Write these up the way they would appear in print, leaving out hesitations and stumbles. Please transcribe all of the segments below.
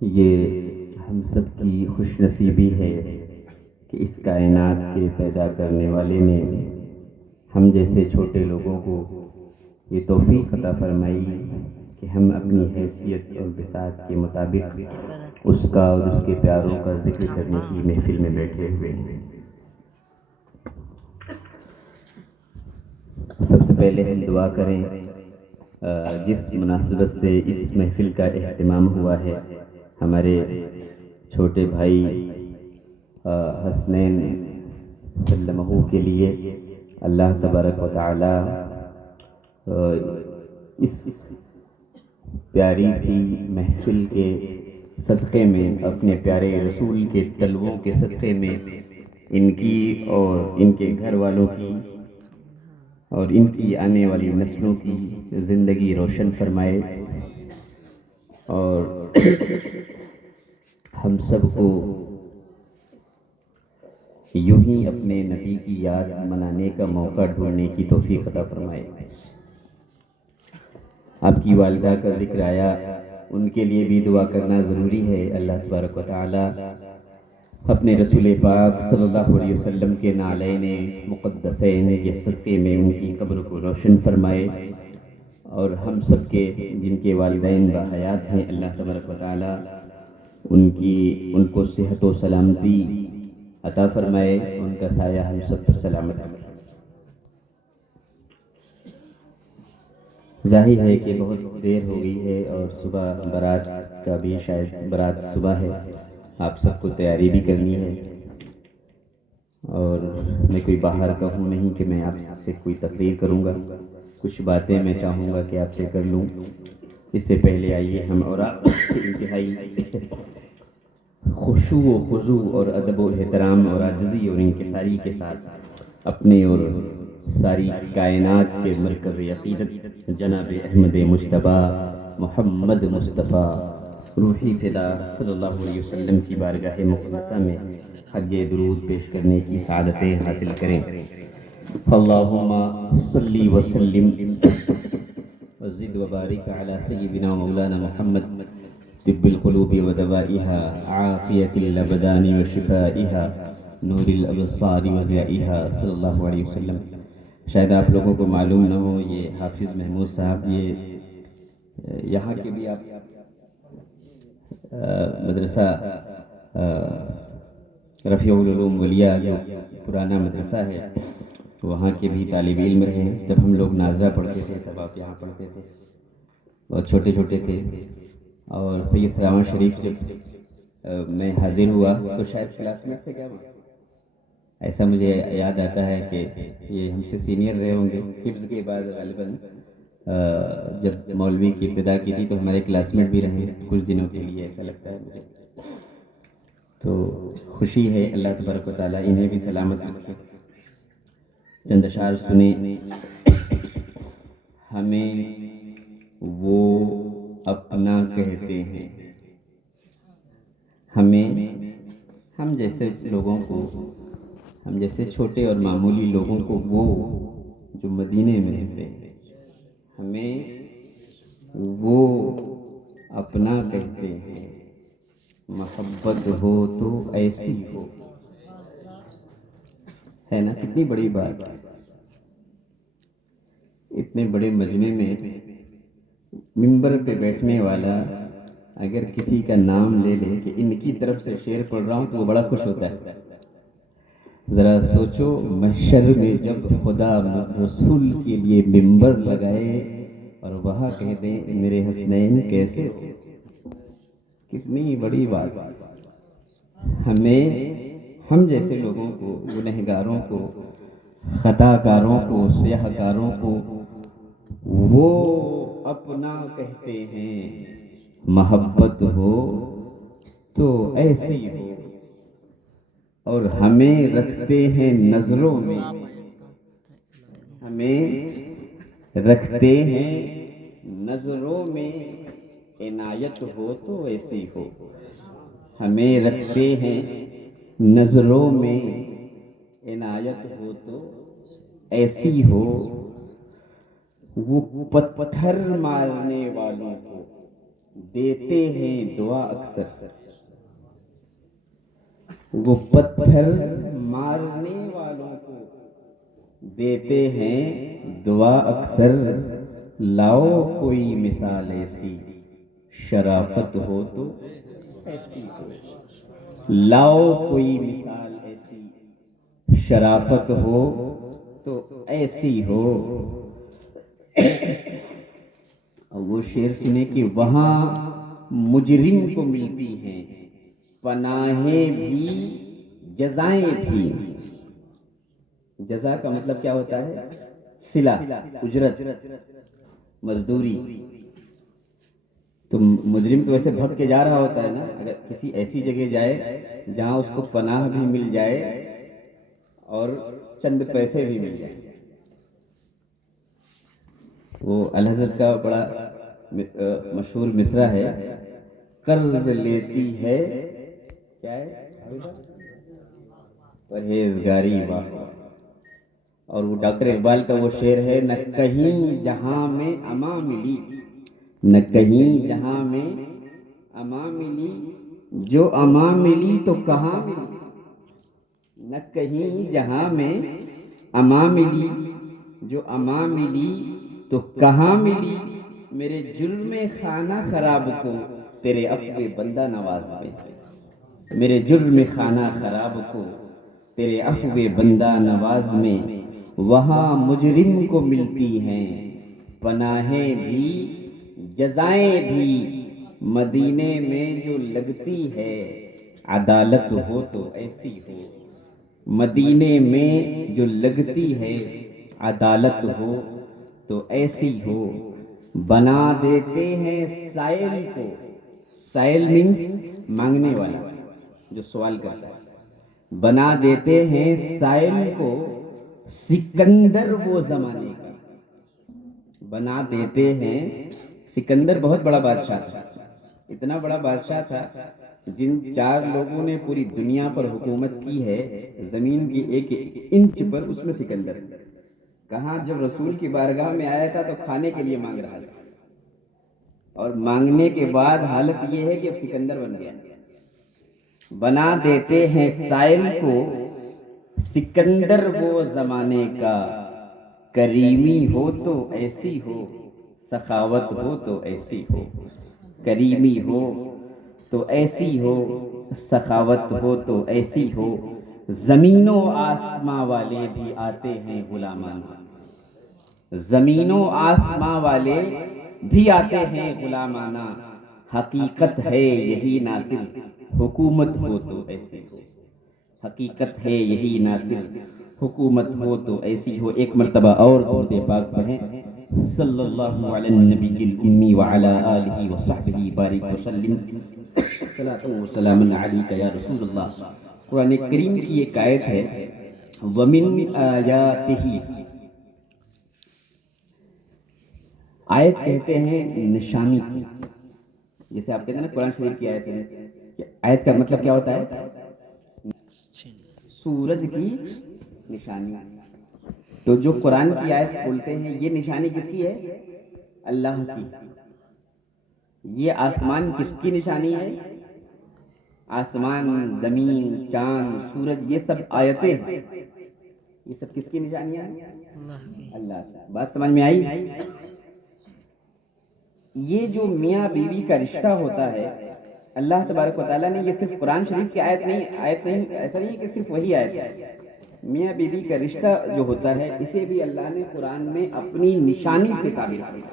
یہ ہم سب کی خوش نصیبی ہے کہ اس کائنات کے پیدا کرنے والے نے ہم جیسے چھوٹے لوگوں کو یہ توفیق عطا فرمائی کہ ہم اپنی حیثیت اور بساط کے مطابق اس کا اور اس کے پیاروں کا ذکر کرنے کی محفل میں بیٹھے ہوئے ہیں۔ سب سے پہلے ہم دعا کریں جس مناسبت سے اس محفل کا اہتمام ہوا ہے، ہمارے چھوٹے بھائی حسنین سلمہ کے لیے اللہ تبارک و تعالی اس پیاری سی محفل کے صدقے میں، اپنے پیارے رسول کے طلبوں کے صدقے میں ان کی اور ان کے گھر والوں کی اور ان کی آنے والی نسلوں کی زندگی روشن فرمائے، اور ہم سب کو یوں ہی اپنے نبی کی یاد منانے کا موقع ڈھونڈنے کی توفیق عطا فرمائے۔ آپ کی والدہ کا ذکر آیا، ان کے لیے بھی دعا کرنا ضروری ہے۔ اللہ تبارک و تعالی اپنے رسول پاک صلی اللہ علیہ وسلم کے نالین مقدسین کے صدقے میں ان کی قبر کو روشن فرمائے، اور ہم سب کے جن کے والدین باحیات ہیں، اللہ تبارک و تعالی ان کو صحت و سلامتی عطا فرمائے، ان کا سایہ ہم سب پر سلامت رکھے۔ ظاہر ہے کہ بہت دیر ہو گئی ہے اور صبح بارات کا بھی، شاید بارات صبح ہے، آپ سب کو تیاری بھی کرنی ہے، اور میں کوئی باہر کا ہوں نہیں کہ میں آپ سے کوئی تقریر کروں گا، کچھ باتیں میں چاہوں گا کہ آپ سے کر لوں۔ اس سے پہلے آئیے ہم اور آپ انتہائی خشوع و خضوع اور ادب و احترام اور عاجزی اور انکساری کے ساتھ اپنے اور ساری کائنات کے مرکز عقیدت جناب احمد مجتبیٰ محمد مصطفیٰ روحی فدا صلی اللہ علیہ وسلم کی بارگاہ مقدسہ میں حج درود پیش کرنے کی سعادتیں حاصل کریں۔ اللہم صلی وسلم وزد وبارک علی سیدنا مولانا محمد طب القلوب ودوائها عافیت الابدان وشفائها نور الابصار وضیائها صلی اللہ علیہ وسلم۔ شاید آپ لوگوں کو معلوم نہ ہو، یہ حافظ محمود صاحب یہ یہاں کے بھی آپ مدرسہ رفیع العلوم ولیہ جو پرانا مدرسہ ہے وہاں کے بھی طالب علم رہے ہیں۔ جب ہم لوگ نازہ پڑھتے تھے تب آپ یہاں پڑھتے تھے، بہت چھوٹے چھوٹے تھے، اور سید سراواں شریف جب میں حاضر ہوا تو شاید کلاس میٹ تھے کیا وہ؟ ایسا مجھے یاد آتا ہے کہ یہ ہم سے سینئر رہے ہوں گے۔ حفظ کے بعد غالباً جب مولوی کی ابتدا کی تھی تو ہمارے کلاس میٹ بھی رہے کچھ دنوں کے لیے، ایسا لگتا ہے مجھے۔ تو خوشی ہے، اللہ تبارک و تعالیٰ انہیں بھی سلامت رکھے۔ چند اشعار سنیں۔ ہمیں وہ اپنا کہتے ہیں، ہم جیسے لوگوں کو، ہم جیسے چھوٹے اور معمولی لوگوں کو وہ جو مدینے میں رہتے ہیں، ہمیں وہ اپنا کہتے ہیں۔ محبت ہو تو ایسی ہو، ہے نا؟ کتنی بڑی بات، اتنے بڑے مجمع میں منبر پہ بیٹھنے والا اگر کسی کا نام لے لے کہ ان کی طرف سے شعر پڑھ رہا ہوں تو وہ بڑا خوش ہوتا ہے۔ ذرا سوچو، محشر میں جب خدا رسول کے لیے منبر لگائے اور وہاں کہہ دیں میرے حسنین کیسے ہو، کتنی بڑی بات۔ ہم جیسے لوگوں کو، گنہگاروں کو، خطا کاروں کو، سیاہ کاروں کو وہ اپنا کہتے ہیں۔ محبت ہو تو ایسی ہو، اور ہمیں رکھتے ہیں نظروں میں، ہمیں رکھتے ہیں نظروں میں، عنایت ہو تو ایسی ہو۔ ہمیں رکھتے ہیں نظروں میں، عنایت ہو تو ایسی ہو۔ وہ پتھر مارنے والوں کو دیتے ہیں دعا اکثر، وہ پتھر مارنے والوں کو دیتے ہیں دعا اکثر، لاؤ کوئی مثال ایسی شرافت ہو تو ایسی ہو، لاؤ کوئی مثال ایسی شرافت ہو تو ایسی ہو۔ وہ شعر سنے کہ وہاں مجرم کو ملتی ہیں پناہیں بھی جزائیں بھی۔ جزا کا مطلب کیا ہوتا ہے؟ صلہ، اجرت، مزدوری۔ تو مجرم تو ویسے بھگ کے جا رہا ہوتا ہے نا، اگر کسی ایسی جگہ جائے جہاں اس کو پناہ بھی مل جائے اور چند پیسے بھی مل جائیں۔ وہ الحضرت کا بڑا مشہور مصرع ہے، قرض لیتی ہے کیا ہے پرہیزگاری واہ، اور وہ ڈاکٹر اقبال کا وہ شعر ہے، نہ کہیں جہاں میں اما ملی، نہ کہیں جہاں میں اما ملی، جو اما ملی تو کہاں ملی، نہ کہیں جہاں میں اما ملی، جو اما ملی تو کہاں ملی، میرے جرم خانہ خراب کو تیرے عفو بندہ نواز میں، میرے جرم خانہ خراب کو تیرے عفو بندہ نواز میں، وہاں مجرم کو ملتی ہیں پناہیں بھی جزائیں بھی، مدینے میں جو لگتی ہے عدالت ہو تو ایسی ہو، مدینے میں جو لگتی ہے عدالت ہو تو ایسی ہو، بنا دیتے ہیں سائل کو، سائل مینس مانگنے والا جو سوال کرتا ہے، بنا دیتے ہیں سائل کو سکندر وہ زمانے کا، بنا دیتے ہیں سکندر بہت بڑا بادشاہ تھا، اتنا بڑا بادشاہ تھا جن 4 لوگوں نے پوری دنیا پر حکومت کی ہے، زمین کی 1 انچ پر، اس میں سکندر کہاں جب رسول کی بارگاہ میں آیا تھا تو کھانے کے لیے مانگ رہا تھا، اور مانگنے کے بعد حالت یہ ہے کہ اب سکندر بن گیا۔ بنا دیتے ہیں سائل کو سکندر وہ زمانے کا، کریمی ہو تو ایسی ہو، سخاوت ہو تو ایسی ہو، کریمی ہو تو ایسی ہو، سخاوت ہو تو ایسی ہو، زمین و آسماں والے بھی آتے ہیں غلامانہ، زمین و آسماں والے بھی آتے ہیں غلامانہ، حقیقت ہے یہی ناصر حکومت ہو تو ایسی ہو، حقیقت ہے یہی ناصر حکومت ہو تو ایسی ہو۔ ایک مرتبہ اور درود پاک پڑھیں، صلی اللہ علی النبی الامی وعلی آلہ وصحبہ بارک وسلم، صلاۃ و سلام علیک یا رسول اللہ۔ قرآن کریم کی ایک آیت ہے، وَمِنْ آیَاتِهِ، آیت کہتے ہیں نشانی، جیسے آپ کہتے ہیں نا قرآن شریف کی آیت ہے، آیت کا مطلب کیا ہوتا ہے؟ سورج کی نشانی۔ تو جو قرآن کی آیت بولتے ہیں یہ نشانی کس کی ہے؟ اللہ کی۔ یہ آسمان کس کی نشانی ہے؟ آسمان، زمین، چاند، سورج، یہ سب آیتیں ہیں، یہ سب کس کی نشانیاں ہیں؟ اللہ کی۔ بات سمجھ میں آئی؟ یہ جو میاں بیوی کا رشتہ ہوتا ہے، اللہ تبارک و تعالیٰ نے یہ صرف قرآن شریف کی آیت نہیں، ایسا نہیں کہ صرف وہی آیت ہے، میاں بیوی کا رشتہ جو ہوتا ہے اسے بھی اللہ نے قرآن میں اپنی نشانی سے تعبیر کیا۔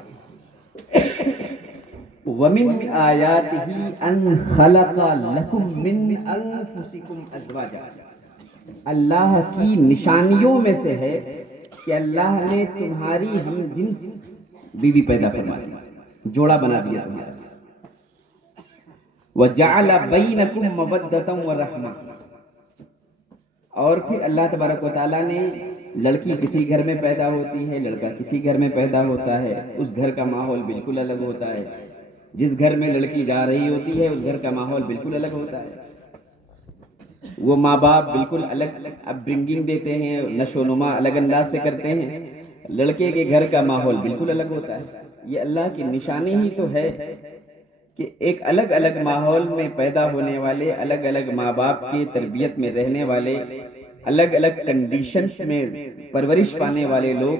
وَمِنْ آيَاتِهِ أَنْ خَلَقَ لَكُم مِّنْ أَنفُسِكُمْ أَزْوَاجًا، اللہ کی نشانیوں میں سے ہے کہ اللہ نے تمہاری ہم جنس بیوی پیدا فرما دی، جوڑا بنا دیا تمہارا۔ وَجَعَلَ بَيْنَكُمْ مَوَدَّةً وَرَحْمَةً، اور پھر اللہ تبارک و تعالیٰ نے، لڑکی کسی گھر میں پیدا ہوتی ہے، لڑکا کسی گھر میں پیدا ہوتا ہے، اس گھر کا ماحول بالکل الگ ہوتا ہے، جس گھر میں لڑکی جا رہی ہوتی ہے اس گھر کا ماحول بالکل الگ ہوتا ہے، وہ ماں باپ بالکل الگ اپ برنگنگ دیتے ہیں، نشو و نما الگ انداز سے کرتے ہیں، لڑکے کے گھر کا ماحول بالکل الگ ہوتا ہے۔ یہ اللہ کی نشانی ہی تو ہے کہ ایک الگ الگ ماحول میں پیدا ہونے والے، الگ الگ ماں باپ کی تربیت میں رہنے والے، الگ الگ کنڈیشنز میں پرورش پانے والے لوگ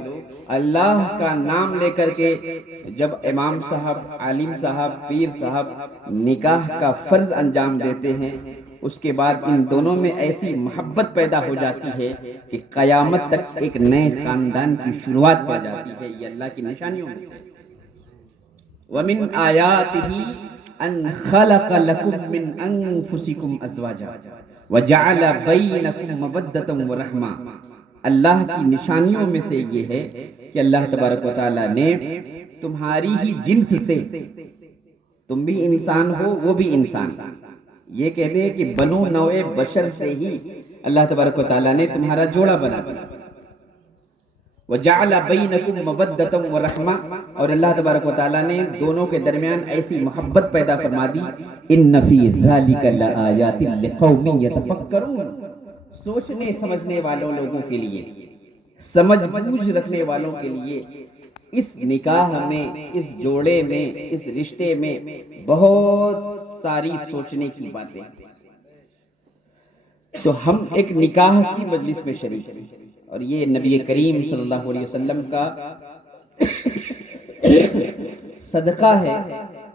اللہ کا نام لے کر کے جب امام صاحب، عالم صاحب، پیر صاحب نکاح کا فرض انجام دیتے ہیں، اس کے بعد ان دونوں میں ایسی محبت پیدا ہو جاتی ہے کہ قیامت تک ایک نئے خاندان کی شروعات ہو جاتی ہے۔ یہ اللہ کی نشانیوں میں سے۔ وَمِنْ آيَاتِهِ أَنْ خَلَقَ لَكُم مِّنْ أَنفُسِكُمْ أَزْوَاجًا وَجَعَلَ بَيْنَكُم مَّوَدَّةً وَرَحْمَةً۔ اللہ کی نشانیوں میں سے یہ ہے کہ اللہ تبارک و تعالیٰ نے تمہاری ہی جنس سے، تم بھی انسان ہو وہ بھی انسان، یہ کہتے ہیں کہ بنو نوع بشر سے ہی اللہ تبارک و تعالیٰ نے تمہارا جوڑا بنا دیا۔ وَجَعَلَ بَيْنَكُم مَّوَدَّةً وَرَحْمَةً، اور اللہ تبارک و تعالیٰ نے دونوں کے درمیان ایسی محبت پیدا فرما دی۔ إِنَّ فِي ذَلِكَ لَآيَاتٍ لِقَوْمٍ يَتَفَكَّرُونَ، سوچنے سمجھنے والوں لوگوں کے لیے، سمجھ بوجھ رکھنے والوں کے لیے اس نکاح میں، اس جوڑے میں، اس رشتے میں بہت ساری سوچنے کی باتیں۔ تو ہم ایک نکاح کی مجلس میں شریک ہیں، اور یہ نبی کریم صلی اللہ علیہ وسلم کا صدقہ ہے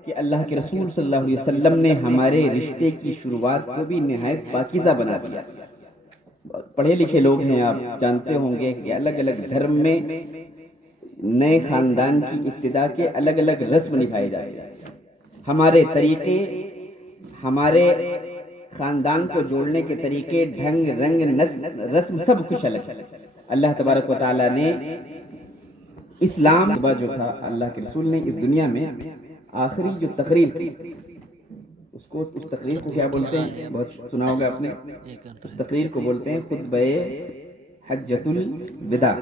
کہ اللہ کے رسول صلی اللہ علیہ وسلم نے ہمارے رشتے کی شروعات کو بھی نہایت پاکیزہ بنا دیا۔ پڑھے لکھے لوگ ہیں، آپ جانتے ہوں گے کہ الگ الگ دھرم میں نئے خاندان کی ابتدا کے الگ الگ رسم نبھائے جاتے ہیں۔ ہمارے طریقے، ہمارے خاندان کو جوڑنے کے طریقے، ڈھنگ رنگ رسم سب کچھ الگ ہے۔ اللہ تبارک و تعالیٰ نے اسلام جو تھا، اللہ کے رسول نے اس دنیا میں آخری جو تقریر کی، اس تقریر کو کیا بولتے ہیں؟ بہت سنا ہوگا آپ نے، اس تقریر کو بولتے ہیں خطبہ حجۃ الوداع۔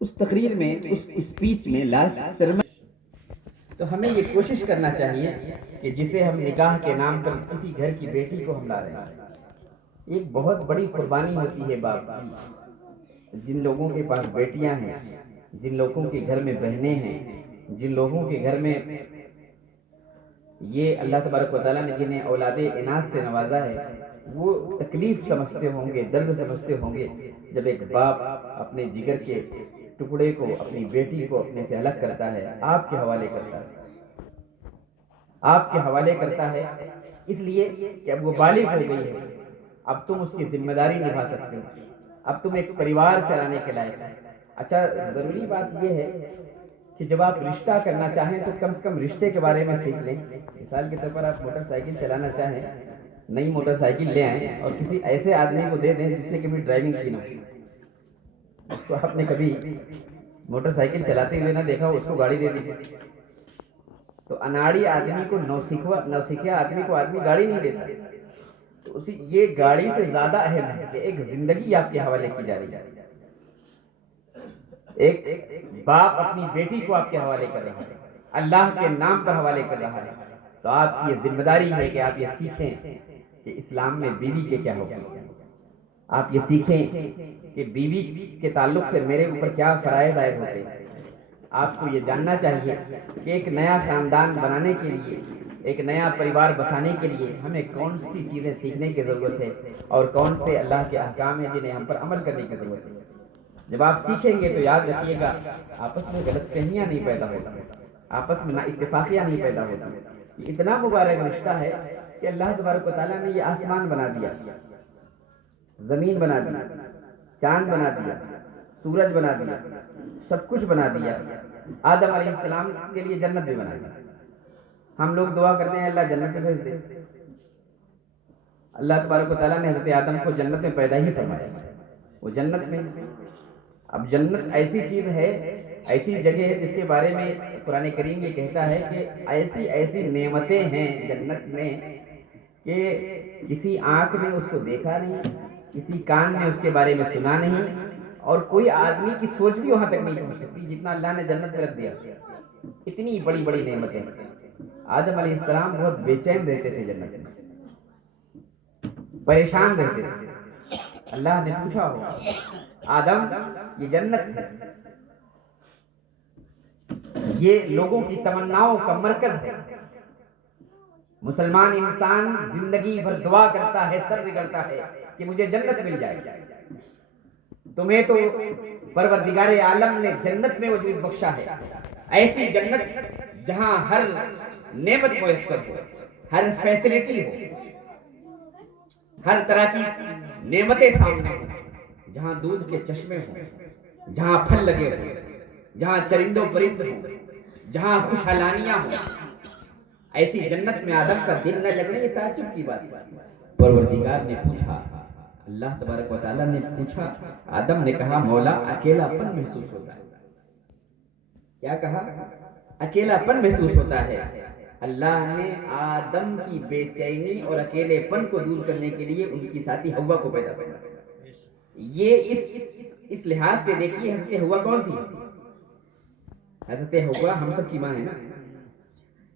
اس تقریر میں، اس اسپیچ میں، لاسٹ سرمن، تو ہمیں یہ کوشش کرنا چاہیے کہ جسے ہم نکاح کے نام پر کسی گھر کی بیٹی کو ہم لا رہے ہیں، ایک بہت بڑی قربانی ہوتی ہے باپ کی۔ جن لوگوں کے پاس بیٹیاں ہیں، جن لوگوں کے گھر میں بہنیں ہیں، جن لوگوں کے گھر میں یہ اللہ تبارک و تعالیٰ نے جنہیں اولاد اناث سے نوازا ہے، وہ تکلیف سمجھتے ہوں گے، درد سمجھتے ہوں گے جب ایک باپ اپنے جگر کے ٹکڑے کو، اپنی بیٹی کو اپنے سے الگ کرتا ہے، آپ کے حوالے کرتا ہے، آپ کے حوالے کرتا ہے، اس لیے کہ اب وہ بالغ ہو گئی ہے، اب تم اس کی ذمہ داری نبھا سکتے ہو، اب تم ایک پریوار چلانے کے لائق ہو۔ اچھا، ضروری بات یہ ہے کہ جب آپ رشتہ کرنا چاہیں تو کم سے کم رشتے کے بارے میں سیکھ لیں۔ مثال کے طور پر آپ موٹر سائیکل چلانا چاہیں، نئی موٹر سائیکل لے آئیں اور کسی ایسے آدمی کو دے دیں جس نے کبھی ڈرائیونگ کی نہ ہو، اس کو آپ نے کبھی موٹر سائیکل چلاتے ہوئے نہ دیکھا ہو، اس کو گاڑی دے دیجیے، تو اناڑی آدمی کو، نوسکھیا آدمی کو آدمی گاڑی نہیں دیتا۔ تو یہ گاڑی سے زیادہ اہم ہے کہ ایک زندگی آپ کے حوالے کی جا رہی ہے، ایک باپ اپنی بیٹی کو آپ کے حوالے کر رہا ہے، اللہ کے نام پر حوالے کر رہا ہے، تو آپ کی یہ ذمہ داری ہے کہ آپ یہ سیکھیں کہ اسلام میں بیوی کے کیا حقوق ہیں، آپ یہ سیکھیں کہ بیوی کے تعلق سے میرے اوپر کیا فرائض عائد ہوتے ہیں۔ آپ کو یہ جاننا چاہیے کہ ایک نیا خاندان بنانے کے لیے، ایک نیا پریوار بسانے کے لیے ہمیں کون سی چیزیں سیکھنے کی ضرورت ہے اور کون سے اللہ کے احکام ہیں جنہیں ہم پر عمل کرنے کی ضرورت ہے۔ جب آپ سیکھیں گے تو یاد رکھیے گا، آپس میں غلط فہمیاں نہیں پیدا ہوتی، آپس میں نا اتفاقیاں نہیں پیدا ہوتی۔ یہ اتنا مبارک رشتہ ہے کہ اللہ تبارک و تعالیٰ نے یہ آسمان بنا دیا، زمین بنا دی، چاند بنا دیا، سورج بنا دیا، سب کچھ بنا دیا۔ آدم علیہ السلام کے لیے جنت بھی بنا دی۔ ہم لوگ دعا کرتے ہیں اللہ جنت میں بھیج دے، اللہ تبارک و تعالیٰ نے حضرت آدم کو جنت میں پیدا ہی فرمایا، وہ جنت میں۔ اب جنت ایسی چیز ہے، ایسی جگہ ہے جس کے بارے میں قرآن کریم یہ کہتا ہے کہ ایسی ایسی نعمتیں ہیں جنت میں کہ کسی آنکھ نے اس کو دیکھا نہیں، کسی کان نے اس کے بارے میں سنا نہیں، اور کوئی آدمی کی سوچ بھی وہاں تک نہیں پہنچ سکتی جتنا اللہ نے جنت میں رکھ دیا۔ اتنی بڑی بڑی نعمتیں۔ آدم علیہ السلام بہت بے چین رہتے تھے جنت میں، پریشان رہتے تھے۔ اللہ نے پوچھا ہو، آدم یہ جنت ہے، یہ لوگوں کی تمناؤں کا مرکز ہے، مسلمان انسان زندگی بھر دعا کرتا ہے، سر رگڑتا ہے کہ مجھے جنت مل جائے۔ تمہیں تو پروردگار عالم نے جنت میں وجود بخشا ہے، ایسی جنت جہاں ہر نعمت میسر ہو، ہر فیسلٹی ہو، ہر طرح کی نعمتیں سامنے ہوں، جہاں دودھ کے چشمے ہوں، جہاں پھل لگے ہوں، جہاں چرند و پرند ہوں، جہاں خوشحالانیاں ہوں، ایسی جنت میں آدم کا دل نہ لگنے یہ تعجب کی بات ہے۔ پروردگار نے پوچھا، اللہ تبارک و تعالیٰ نے پوچھا، آدم نے کہا مولا اکیلا پن محسوس ہوتا ہے۔ کیا کہا؟ اکیلا پن محسوس ہوتا ہے۔ اللہ نے آدم کی بے چینی اور اکیلے پن کو دور کرنے کے لیے ان کی ساتھی حوا کو پیدا کیا۔ یہ اس لحاظ سے دیکھیے حضرت حوا کون تھی؟ حضرت حوا ہم سب کی ماں ہے نا،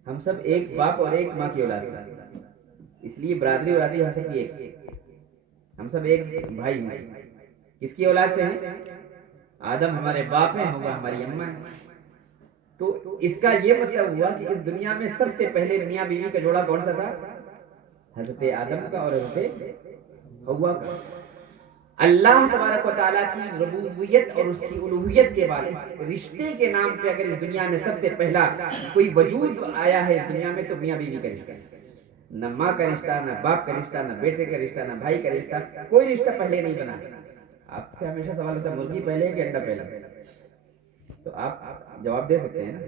ہم سب ایک باپ اور ایک ماں کی اولاد ہیں، اس لیے برادری ہم سب کی ایک، ہم سب ایک بھائی ہیں۔ کس کی اولاد سے ہیں؟ آدم ہمارے باپ ہیں، حوا ہماری اماں ہیں۔ تو اس کا یہ مطلب ہوا کہ اس دنیا میں سب سے پہلے میاں بیوی کا جوڑا کون سا تھا؟ حضرت آدم کا اور حضرت حوا کا۔ اللہ تبارک و تعالیٰ کی ربوبیت اور اس کی الوہیت کے بعد اس رشتے کے نام پہ اگر اس دنیا میں سب سے پہلا کوئی وجود آیا ہے اس دنیا میں تو میاں بیوی کا رشتہ۔ نہ ماں کا رشتہ، نہ باپ کا رشتہ، نہ بیٹے کا رشتہ، نہ بھائی کا رشتہ، کوئی رشتہ پہلے نہیں بنا۔ آپ سے ہمیشہ سوال ہوتا ہے مرغی پہلے کہ انڈا پہلے؟ تو آپ جواب دے سکتے ہیں نا،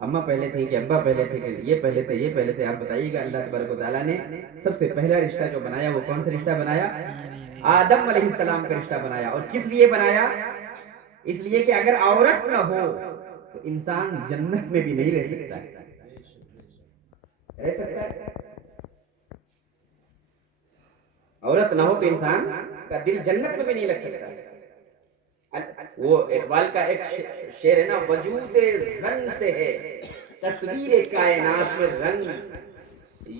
اماں پہلے تھی کہ ابا پہلے تھے کہ یہ پہلے تھے یہ پہلے تھے؟ آپ بتائیے گا۔ اللہ تبارک و تعالیٰ نے سب سے پہلا رشتہ جو بنایا وہ کون سا رشتہ بنایا؟ آدم علیہ السلام کا رشتہ بنایا۔ اور کس لیے بنایا؟ اس لیے کہ اگر عورت نہ ہو تو انسان جنت میں بھی نہیں رہ سکتا ہے۔ رہ سکتا ہے؟ عورت نہ ہو تو انسان کا دل جنت میں بھی نہیں لگ سکتا۔ وہ اقبال کا ایک شعر ہے نا، وجود رنگ سے ہے تصویر کائنات میں رنگ۔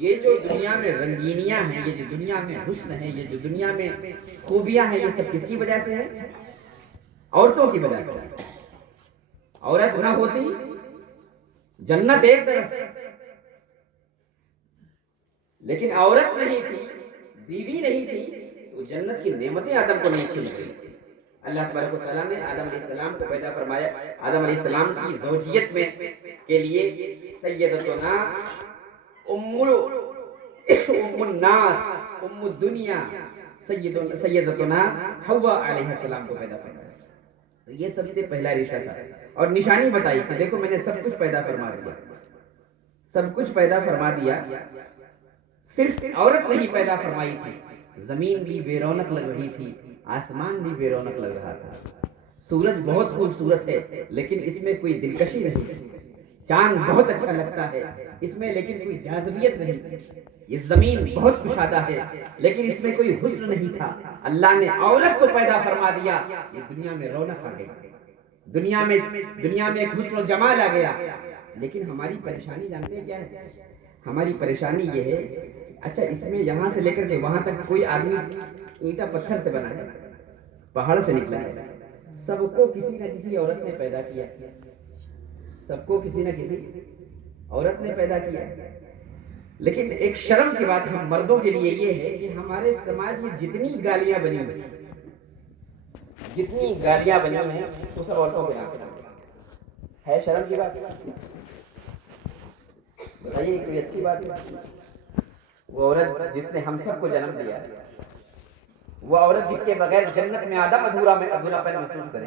یہ جو دنیا میں رنگینیاں ہیں، یہ جو دنیا میں حسن ہے، یہ جو دنیا میں خوبیاں ہیں، یہ سب کس کی وجہ سے ہے؟ عورتوں کی وجہ سے۔ عورت نہ ہوتی جنت ایک طرف، لیکن عورت نہیں تھی، بیوی نہیں تھی تو جنت کی نعمتیں آدم کو نہیں چھین گئی۔ اللہ تبارک و تعالیٰ نے آدم علیہ السلام کو پیدا فرمایا، آدم علیہ السلام کی زوجیت میں کے لیے سیدتنا ام الناس، ام الدنیا سیدتنا حوا علیہ السلام کو پیدا فرمایا۔ تو یہ سب سے پہلا رشتہ تھا اور نشانی بتائی کہ دیکھو میں نے سب کچھ پیدا فرما دیا، سب کچھ پیدا فرما دیا۔ صرف عورت نہیں پیدا فرمائی تھی، زمین بھی بے رونق لگ رہی تھی، آسمان بھی بے رونق لگ رہا تھا۔ سورج بہت خوبصورت ہے لیکن اس میں کوئی دلکشی نہیں، چاند بہت اچھا لگتا ہے اس میں لیکن کوئی جاذبیت نہیں، یہ زمین بہت کشادہ ہے لیکن اس میں کوئی حسن نہیں تھا۔ اللہ نے عورت کو پیدا فرما دیا، یہ دنیا میں رونق آ گئی، دنیا میں ایک حسن و جمال آ گیا۔ لیکن ہماری پریشانی جانتے ہیں کیا ہے؟ ہماری پریشانی یہ ہے، اچھا اس میں یہاں سے لے کر کے وہاں تک کوئی آدمی اینٹا پتھر سے بنا ہے، پہاڑ سے نکلا ہے، سب کو کسی نہ کسی عورت نے پیدا کیا، سب کو کسی نہ کسی عورت نے پیدا کیا۔ لیکن ایک شرم کی بات ہم مردوں کے لیے یہ ہے کہ ہمارے سماج میں جتنی گالیاں بنی ہیں، جتنی گالیاں بنی ہیں وہ سب عورتوں کے نام ہے۔ شرم کی بات بتائیے، کوئی اچھی بات ہے؟ وہ عورت جس نے ہم سب کو جنم دیا، وہ عورت جس کے بغیر جنت میں آدم ادھورا پن محسوس کرے،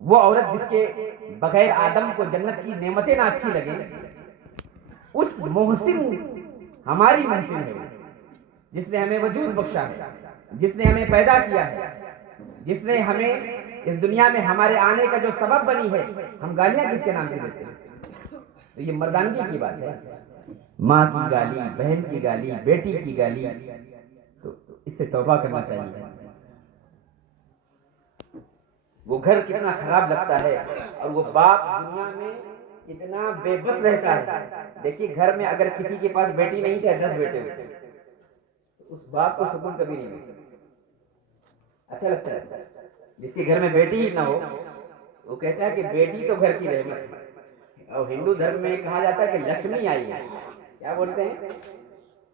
وہ عورت جس کے بغیر آدم کو جنت کی نعمتیں نہ اچھی لگے، اس محسن ہماری محسن ہے، جس نے ہمیں وجود بخشا ہے، جس نے ہمیں پیدا کیا ہے، جس نے ہمیں اس دنیا میں ہمارے آنے کا جو سبب بنی ہے، ہم گالیاں کس کے نام سے دیتے ہیں؟ تو یہ مردانگی کی بات ہے، ماں کی گالی، بہن کی گالی، بیٹی کی گالی، تو اس سے توبہ کرنا چاہیے۔ وہ گھر کتنا خراب لگتا ہے اور وہ باپ دنیا میں کتنا بے بس رہتا ہے۔ دیکھیے گھر میں اگر کسی کے پاس بیٹی نہیں تھی، 10 بیٹے ہوتے، اس باپ کو سکون کبھی نہیں ملتا۔ اچھا لگتا ہے جس کے گھر میں بیٹی ہی نہ ہو، وہ کہتا ہے کہ بیٹی تو گھر کی رحمت ہے، اور ہندو دھرم میں کہا جاتا ہے کہ لکشمی آئی ہے، کیا بولتے ہیں؟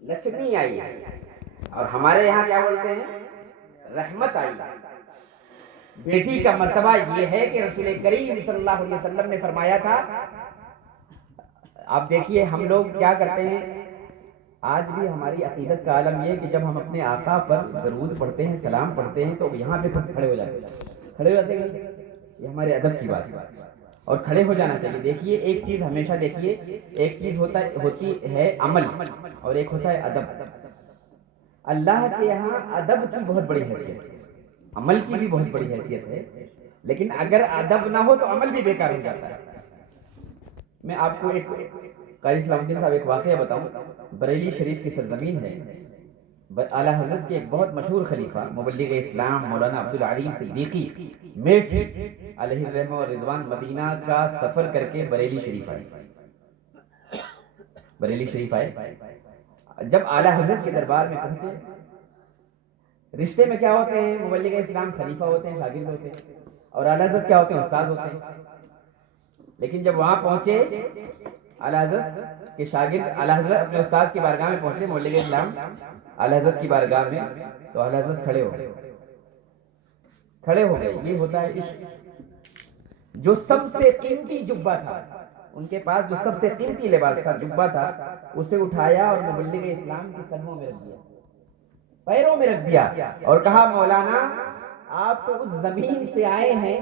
لکشمی آئی ہے، اور ہمارے یہاں کیا بولتے ہیں؟ رحمت آئی ہے۔ بیٹی کا مرتبہ یہ ہے کہ رسول کریم صلی اللہ علیہ وسلم نے فرمایا تھا، آپ دیکھیے ہم لوگ کیا کرتے ہیں، آج بھی ہماری عقیدت کا عالم یہ کہ جب ہم اپنے آقا پر درود پڑھتے ہیں، سلام پڑھتے ہیں، تو یہاں پہ خود کھڑے ہو جاتے ہیں، کھڑے ہو جاتے ہیں، یہ ہمارے ادب کی بات ہے اور کھڑے ہو جانا چاہیے۔ دیکھیے ایک چیز ہمیشہ دیکھیے، ایک چیز ہوتی ہے عمل اور ایک ہوتا ہے ادب۔ اللہ کے یہاں ادب کی بہت بڑی حیثیت ہے، عمل کی بھی بہت بڑی حیثیت ہے، لیکن اگر ادب نہ ہو تو عمل بھی بیکار ہو جاتا ہے۔ میں آپ کو ایک قاری اسلام الدین صاحب ایک واقعہ بتاؤں، بریلی شریف کی سرزمین ہے، اعلیٰ حضرت کے ایک بہت مشہور خلیفہ مبلغ اسلام مولانا عبدالعلیم صدیقی میٹھی علیہ الرحمہ و رضوان مدینہ کا سفر کر کے بریلی شریف آئے۔ بریلی شریف آئے، جب اعلیٰ حضرت کے دربار میں پہنچے، رشتے میں کیا ہوتے ہیں؟ مبلغ اسلام خلیفہ ہوتے ہیں، شاگرد ہوتے ہیں، اور اعلیٰ حضرت کیا ہوتے ہیں؟ استاد ہوتے ہیں۔ لیکن جب وہاں پہنچے اعلیٰ حضرت کے شاگرد، اعلیٰ حضرت اپنے استاد کی بارگاہ میں پہنچے، مبلغ اسلام اعلیٰ حضرت کی بارگاہ میں، تو اعلیٰ حضرت کھڑے ہو گئے۔ یہ ہوتا ہے عشق۔ جو سب سے قیمتی جبہ تھا ان کے پاس، جو سب سے قیمتی لباس تھا، جبہ تھا، اسے اٹھایا اور مبلغ اسلام کے قدموں میں رکھ دیا، پیروں میں رکھ دیا، اور کہا مولانا آپ تو اس زمین سے آئے ہیں،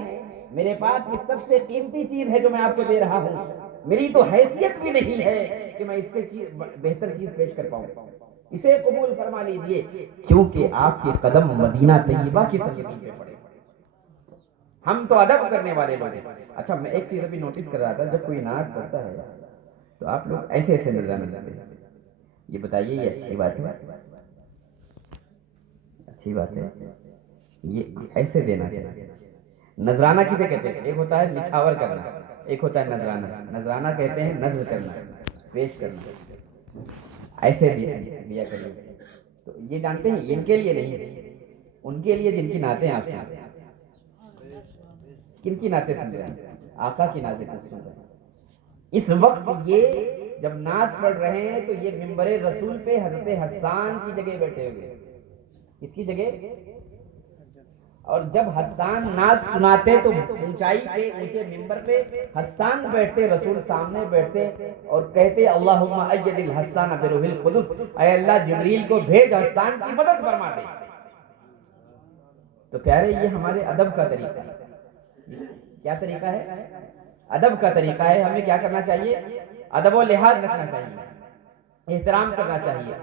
میرے پاس یہ سب سے قیمتی چیز ہے جو میں آپ کو دے رہا ہوں، میری تو حیثیت بھی نہیں ہے کہ میں اس سے بہتر چیز پیش کر پاؤں، اسے قبول فرما لیجئے، کیونکہ آپ کے قدم مدینہ طیبہ کی سرزمین پہ پڑے۔ ہم تو ادب کرنے والے لوگ ہیں۔ اچھا میں ایک چیز ابھی نوٹس کر رہا تھا، جب کوئی نعت پڑھتا ہے تو آپ لوگ ایسے ایسے نظرانہ دیتے ہیں، یہ بتائیے یہ اچھی بات ہے؟ اچھی بات ہے، یہ ایسے دینا چاہیے۔ نذرانہ کسے کہتے ہیں؟ ایک ہوتا ہے نچھاور کرنا، ایک ہوتا ہے نذرانہ۔ نذرانہ کہتے ہیں نذر کرنا، پیش کرنا، ایسے دیا کریے۔ تو یہ جانتے ہیں، ان کے لیے نہیں، ان کے لیے جن کی نعتیں آپ سنتے ہیں۔ کن کی نعتیں سن رہے ہیں؟ آقا کی نعتیں سن رہے ہیں۔ اس وقت یہ جب نعت پڑھ رہے ہیں تو یہ منبر رسول پہ حضرت حسان کی جگہ بیٹھے ہوئے، اس کی جگہ، اور جب حسان نعت سناتے تو اونچائی پہ، اونچے منبر پہ حسان بیٹھتے، رسول سامنے بیٹھتے اور کہتے اللہم اید الحسان بروح القدس، اے اللہ جبریل کو بھیج حسان کی مدد فرما دے۔ تو پیارے یہ ہمارے ادب کا طریقہ ہے۔ کیا طریقہ ہے؟ ادب کا طریقہ ہے۔ ہمیں کیا کرنا چاہیے؟ ادب و لحاظ رکھنا چاہیے، احترام کرنا چاہیے۔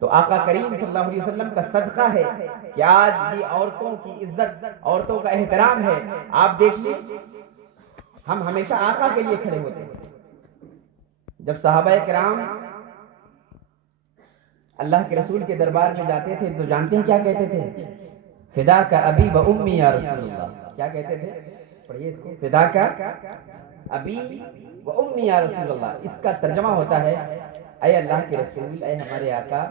تو آقا کریم صلی اللہ علیہ وسلم کا صدقہ ہے کہ آج بھی عورتوں کی عزت، عورتوں کا احترام ہے۔ آپ دیکھیے ہم ہمیشہ آقا کے لیے کھڑے ہوتے ہیں۔ جب صحابہ کرام اللہ کے رسول کے دربار میں جاتے تھے تو جانتے ہیں کیا کہتے تھے؟ فدا کا ابی و امی یا رسول اللہ۔ کیا کہتے تھے؟ پڑھیے اس کو، فدا کا ابی و امی یا رسول اللہ۔ اس کا ترجمہ ہوتا ہے اے اللہ کے رسول، اے ہمارے آقا،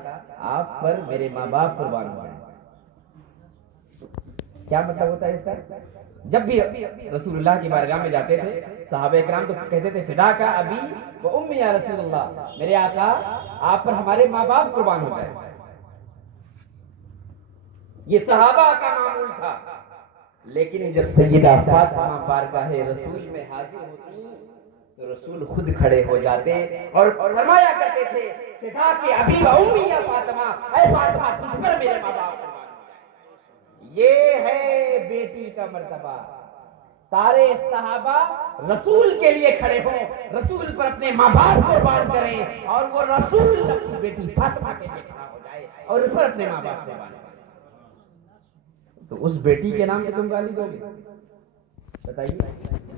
آپ پر میرے ماں باپ قربان ہو جائیں۔ کیا مطلب ہوتا ہے اس کا؟ جب بھی رسول اللہ کی بارگاہ میں جاتے تھے صحابہ کرام تو کہتے تھے فدا کا ابی و امی یا رسول اللہ، میرے آقا آپ پر ہمارے ماں باپ قربان ہو جائیں۔ یہ صحابہ کا معمول تھا، لیکن جب سیدہ فاطمہ بارگاہ رسول میں حاضر ہوتی تو رسول خود کھڑے ہو جاتے اور فرمایا کرتے تھے فدا کے ابی و امی یا فاطمہ، اے فاطمہ تجھ پر میرے ماں باپ قربان ہو جائیں۔ یہ ہے بیٹی کا مرتبہ۔ سارے صحابہ رسول کے لیے کھڑے ہوں، رسول پر اپنے ماں باپ قربان کریں، اور وہ رسول اپنی بیٹی فاطمہ کے لیے کھڑا ہو جائے اور اس پر اپنے ماں باپ قربان کریں۔ تو اس بیٹی کے نام پہ تم گالی دو گے؟ بتائیے،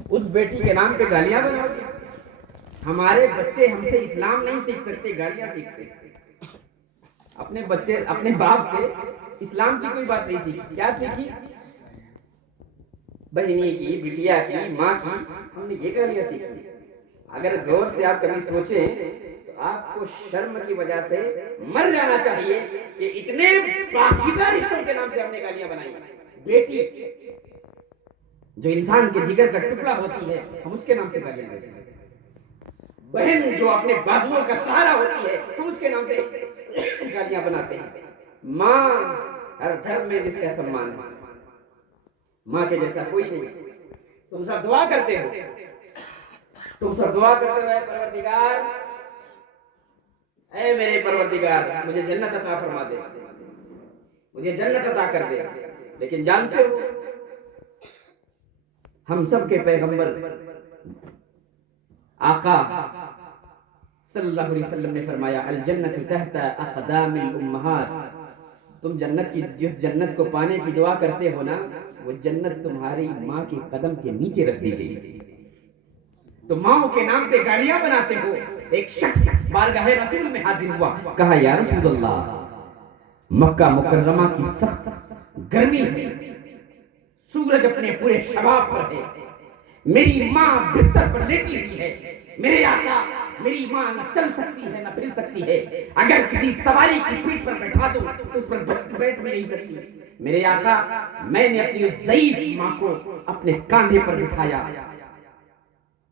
اس بیٹی کے نام پہ گالیاں بناؤ گے؟ ہمارے بچے ہم سے اسلام نہیں سیکھ سکتے، گالیاں سیکھتے۔ اپنے بچے اپنے باپ سے اسلام کی کوئی بات نہیں سیکھی، کیا سیکھی؟ بہنی کی، بٹیا کی، ماں کی، ہم نے یہ گالیاں سیکھی۔ اگر غور سے آپ کبھی سوچیں تو آپ کو شرم کی وجہ سے مر جانا چاہیے کہ اتنے پاکیزہ رشتوں کے نام سے ہم نے گالیاں بنائی۔ بیٹی جو انسان کے جگر کا ٹکڑا ہوتی ہے، ہم اس کے نام سے گالیاں دیتے ہیں۔ بہن جو اپنے بازوؤں کا سہارا ہوتی ہے ہم اس کے نام سے گالیاں بناتے ہیں. ماں ہر گھر میں جس کا سمان ہے, ماں کے جیسا کوئی نہیں. تم سب دعا کرتے ہو, تم سب دعا کرتے ہو, اے پروردگار, اے میرے پروردگار مجھے جنت عطا فرما دے, مجھے جنت عطا کر دے. لیکن جانتے ہو ہم سب کے پیغمبر آقا صلی اللہ علیہ وسلم نے فرمایا الجنت تحت اقدام الامہات. تم جنت کی, جس جنت کو پانے کی دعا کرتے ہو نا, وہ جنت تمہاری ماں کے قدم کے نیچے رکھ دی گئی. تو ماں کے نام پہ گالیاں بناتے ہو. ایک شخص بارگاہ رسول میں حاضر ہوا, کہا یا رسول اللہ, مکہ مکرمہ کی سخت گرمی ہے, سورج اپنے پورے شباب پر ہے, میری ماں بستر پر لیٹی ہوئی ہے, میرے آقا میری ماں نہ چل سکتی ہے نہ پھر سکتی ہے, اگر کسی سواری کی پیٹھ پر بیٹھا دو تو اس پر بیٹھ بھی نہیں سکتی. میرے آقا میں نے اپنی اس ضعیف ماں کو اپنے کاندھے پر بٹھایا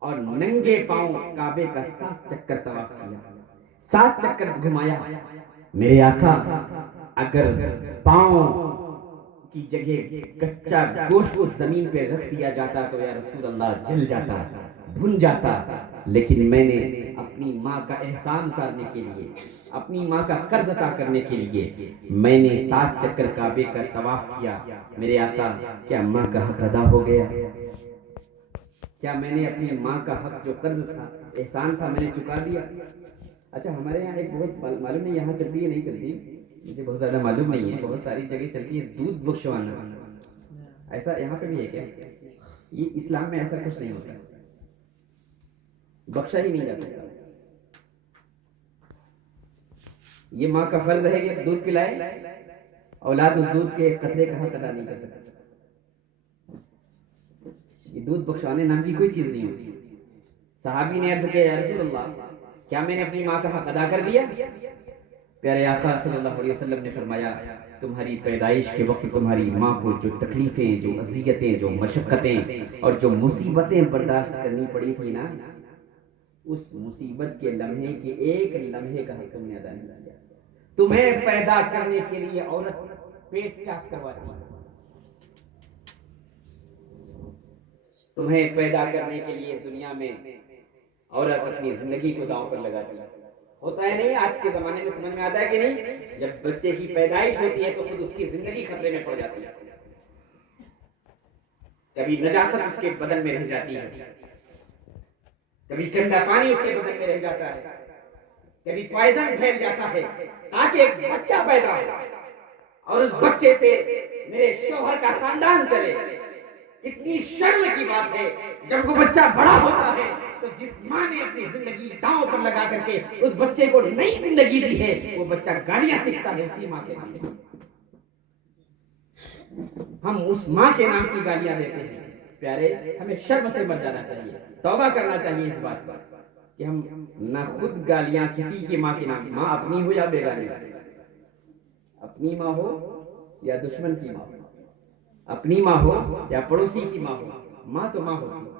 اور ننگے پاؤں کعبے کا 7 چکر طواف کیا, 7 چکر گھمایا. میرے آقا اگر پاؤں کی جگہ کچا گوشت کو زمین پہ رکھ دیا جاتا تو یا رسول اللہ جل جاتا, بھن جاتا. لیکن میں نے اپنی ماں کا احسان اتارنے کے لیے, اپنی ماں کا قرض ادا کرنے کے لیے میں نے 7 چکر کعبے کا طواف کیا. میرے آقا کیا ماں کا حق ادا ہو گیا؟ کیا میں نے اپنی ماں کا حق جو قرض تھا, احسان تھا, میں نے چکا دیا؟ اچھا ہمارے یہاں ایک بہت معلوم نہیں یہاں چلتی ہے نہیں چلتی, مجھے بہت زیادہ معلوم نہیں ہے, بہت ساری جگہ چلتی ہے دودھ بخشوانا. ایسا یہاں پہ بھی ہے کیا؟ یہ اسلام میں ایسا کچھ نہیں ہوتا, بخشا ہی نہیں جا سکتا. یہ ماں کا فرض ہے کہ دودھ پلائے, اولاد اس دودھ کے قطرے کا حق ادا نہیں کر سکتا. یہ دودھ بخشوانے نام کی کوئی چیز نہیں ہوتی. صحابی نے عرض کیا یا رسول اللہ کیا میں نے اپنی ماں کا حق ادا کر دیا؟ پیارے آقا صلی اللہ علیہ وسلم نے فرمایا تمہاری پیدائش کے وقت تمہاری ماں کو جو تکلیفیں, جو اذیتیں, جو مشقتیں اور جو مصیبتیں برداشت کرنی پڑی تھی نا, اس مصیبت کے لمحے کے ایک لمحے کا حق تم نے ادا نہیں کیا. تمہیں پیدا کرنے کے لیے عورت پیٹ چاک کرواتی ہے, تمہیں پیدا کرنے کے لیے اس دنیا میں عورت اپنی زندگی کو داؤں پر لگاتی ہے. ہوتا ہے نہیں آج کے زمانے میں, سمجھ میں آتا ہے کہ نہیں؟ جب بچے کی پیدائش ہوتی ہے تو خود اس کی زندگی خطرے میں پڑ جاتی ہے. کبھی نجاست اس کے بدن میں رہ جاتی ہے, کبھی گندا پانی اس کے بدن میں رہ جاتا ہے, کبھی پوائزن پھیل جاتا ہے تاکہ ایک بچہ پیدا ہو اور اس بچے سے میرے شوہر کا خاندان چلے. کتنی شرم کی بات ہے جب وہ بچہ بڑا ہوتا ہے تو جس ماں نے اپنی زندگی داؤں پر لگا کر کے اس بچے کو نئی زندگی دی ہے وہ بچہ گالیاں سیکھتا ہے اسی ماں کے نام. ہم اس ماں کے نام کی گالیاں دیتے ہیں. پیارے ہمیں شرم سے مر جانا چاہیے, توبہ کرنا چاہیے اس بات پر کہ ہم نہ خود گالیاں کسی کی ماں کے نام, ماں اپنی ہو یا بیگانی, اپنی ماں ہو یا دشمن کی ماں, اپنی ماں ہو یا پڑوسی کی ماں ہو, ماں تو ماں ہوتی ہے.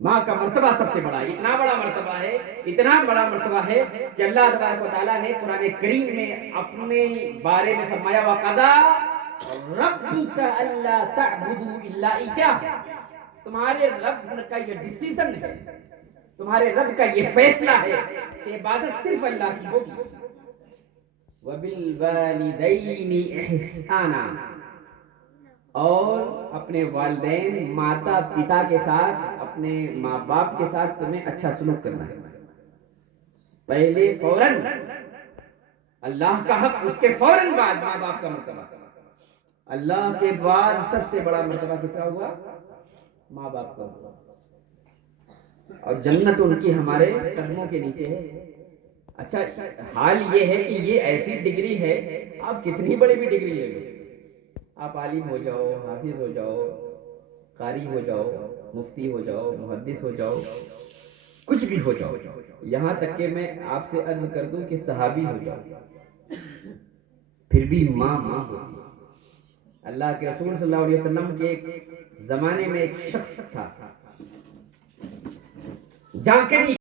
ماں کا مرتبہ سب سے بڑا, اتنا بڑا مرتبہ ہے, اتنا بڑا مرتبہ ہے کہ اللہ تبارک و تعالیٰ نے قرآن کریم میں اپنے بارے میں فرمایا وَقَضَىٰ رَبُّكَ أَلَّا تَعْبُدُوا إِلَّا إِيَّاهُ. تمہارے رب کا یہ ڈیسیژن ہے, تمہارے رب کا یہ فیصلہ ہے کہ عبادت صرف اللہ کی ہوگی. وَبِالْوَالِدَيْنِ إِحْسَانًا, اور اپنے والدین ماتا پتا کے ساتھ, اپنے ماں باپ کے ساتھ تمہیں اچھا سلوک کرنا ہے. پہلے فوراً اللہ کا حق, اس کے فوراً بعد ماں باپ کا مرتبہ. اللہ کے بعد سب سے بڑا مرتبہ کس کا ہوا؟ ماں باپ کا ہوا. اور جنت ان کی ہمارے قدموں کے نیچے ہے. اچھا حال یہ ہے کہ یہ ایسی ڈگری ہے, آپ کتنی بڑی بھی ڈگری لے لو, آپ عالم ہو جاؤ, حافظ ہو جاؤ, قاری ہو جاؤ, مفتی ہو جاؤ, محدث ہو جاؤ, کچھ بھی ہو جاؤ, یہاں تک کہ میں آپ سے عرض کر دوں کہ صحابی ہو جاؤ, پھر بھی ماں ماں ہوتی. اللہ کے رسول صلی اللہ علیہ وسلم کے زمانے میں ایک شخص تھا, جھانکے نہیں